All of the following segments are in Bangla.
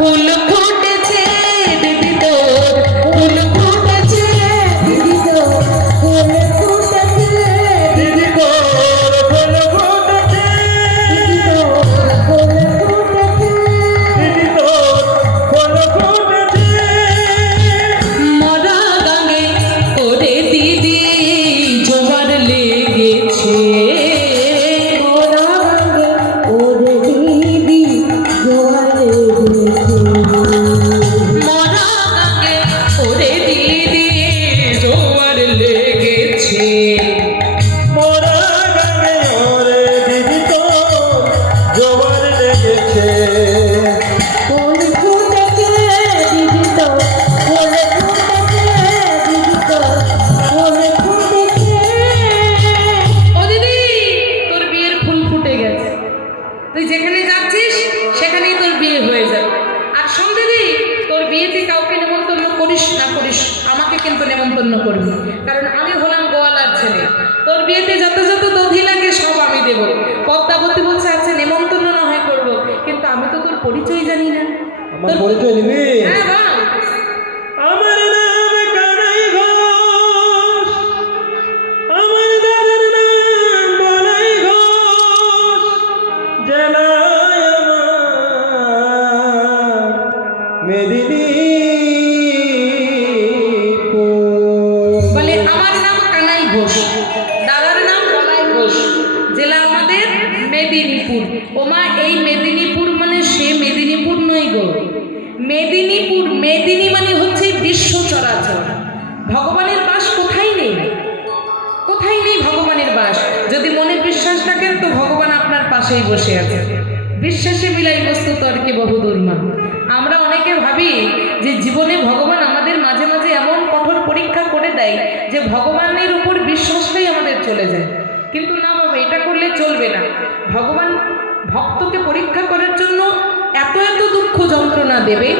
ফুল ফুটেছে দিদি তোর, ফুল ফুটেছে দিদি তোর, ফুল ফুটেছে দিদি তোর, ফুল ফুটেছে দিদি তোর, ফুল ফুটেছে দিদি তোর, ফুল ফুটেছে। মরা গাঙ্গে ওরে দিদি জোয়ার লেগেছে, মরা গাঙ্গে ওরে দিদি জোয়ার লেগেছে, মরা গাঙ্গে ওরে দিদি জোয়ার লেগেছে, মোরা গানে ওরে দিদি তো জোয়ার লেগেছে। ফুল ফুটেছে দিদি তোর, ফুল ফুটেছে দিদি তোর, ফুল ফুটেছে। ও দিদি, তোর বিয়ের ফুল ফুটে গেছে, তুই যেখানে যাচ্ছিস সেখানেই তোর বিয়ে হয়ে যাবে। আর শোন দিদি, তোর বিয়েতে কাউকে নেমন্তন্ন করিস না করিস, আমাকে কিন্তু নেমন্তন্ন করবি, কারণ আমি হলাম গোয়ালার ছেলে। তোর বিয়েতে যত যত দধি লাগে সব আমি দেবো। পদ্মাবতী বলছে আচ্ছা নেমন্তন্ন না হয় করবো, কিন্তু আমি তো তোর পরিচয় জানি না। আমার পরিচয় নিবি? হ্যাঁ বল। আমার নাম কানাই ঘোষ, আমার দাদার নাম বলাই ঘোষ, জেলায় আমার মেদিনীপুর। বলে আমার নাম কানাই ঘোষ, দাদার নাম বলাই ঘোষ, জেলা আমাদের মেদিনীপুর। ওমা এই মেদিনীপুর মানে সে মেদিনীপুর নয় গো, মেদিনীপুর, মেদিনী মানে হচ্ছে বিশ্ব চরাচর। ভগবানের বাস কোথায় নেই, কোথায় নেই ভগবানের বাস। যদি মনে বিশ্বাস রাখেন তো ভগবান আপনার পাশেই বসে আছে। বিশ্বাসে মিলাই বস্তু তর্কে বহুদূর মা। আমরা অনেকে ভাবি যে জীবনে ভগবান আমাদের মাঝে মাঝে এমন কঠোর পরীক্ষা করে দেয় যে ভগবানের উপর বিশ্বাসটাই আমাদের চলে যায়, কিন্তু না বাবা, এটা করলে চলবে না। ভগবান ভক্তকে পরীক্ষা করার জন্য এত এত দুঃখ যন্ত্রণা দেবে,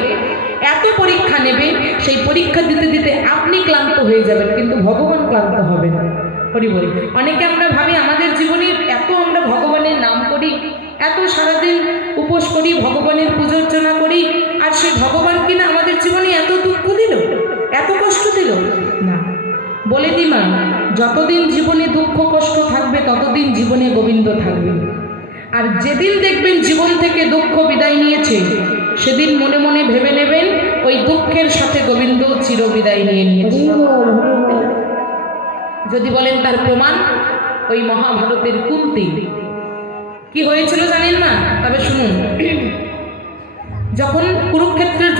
এত পরীক্ষা নেবে, সেই পরীক্ষা দিতে দিতে আপনি ক্লান্ত হয়ে যাবেন, কিন্তু ভগবান ক্লান্ত হবে না। হরি বলি। অনেকে আমরা ভাবি আমাদের জীবনে এত আমরা ভগবানের নাম করি, এত সারাদিন উপোস করি, ভগবানের পুজো অর্চনা করি, আর সেই ভগবান কিনা আমাদের জীবনে এত দুঃখ দিল, এত কষ্ট দিল না। বলে দি মা, যতদিন জীবনে দুঃখ কষ্ট থাকবে ততদিন জীবনে গোবিন্দ থাকবে। আর যেদিন দেখবেন জীবন থেকে দুঃখ বিদায় নিয়েছে, সেদিন মনে মনে ভেবে নেবেন ওই দুঃখের সাথে গোবিন্দ চির বিদায় নিয়ে নিয়েছে। যদি বলেন তার প্রমাণ, ওই মহাভারতের কুন্তি কি হয়েছিল জানেন না? তবে শুনুন। যখন কুরুক্ষেত্রের